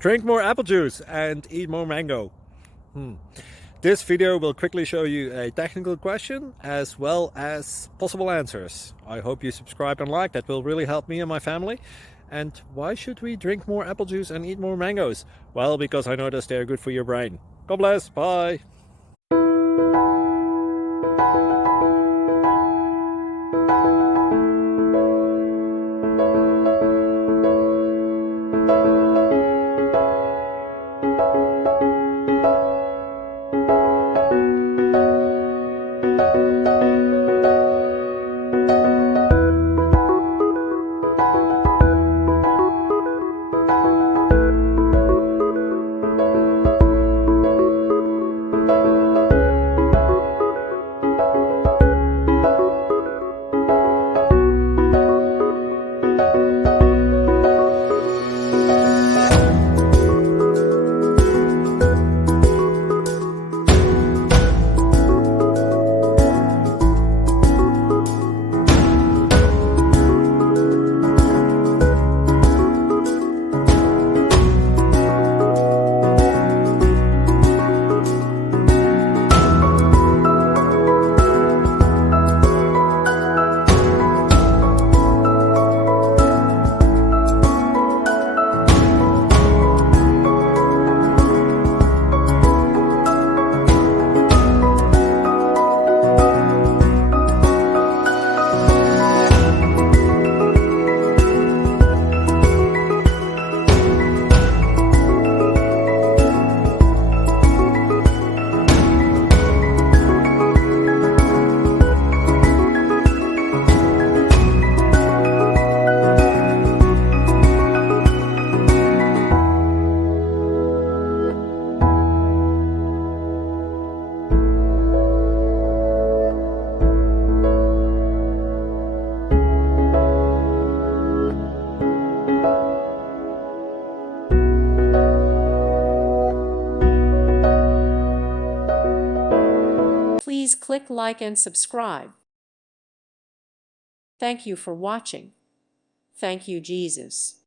Drink more apple juice and eat more mango. This video will quickly show you a technical question as well as possible answers. I hope you subscribe and like, that will really help me and my family. And why should we drink more apple juice and eat more mangoes? Well, because I noticed they're good for your brain. God bless, bye! Please click like and subscribe. Thank you for watching. Thank you, Jesus.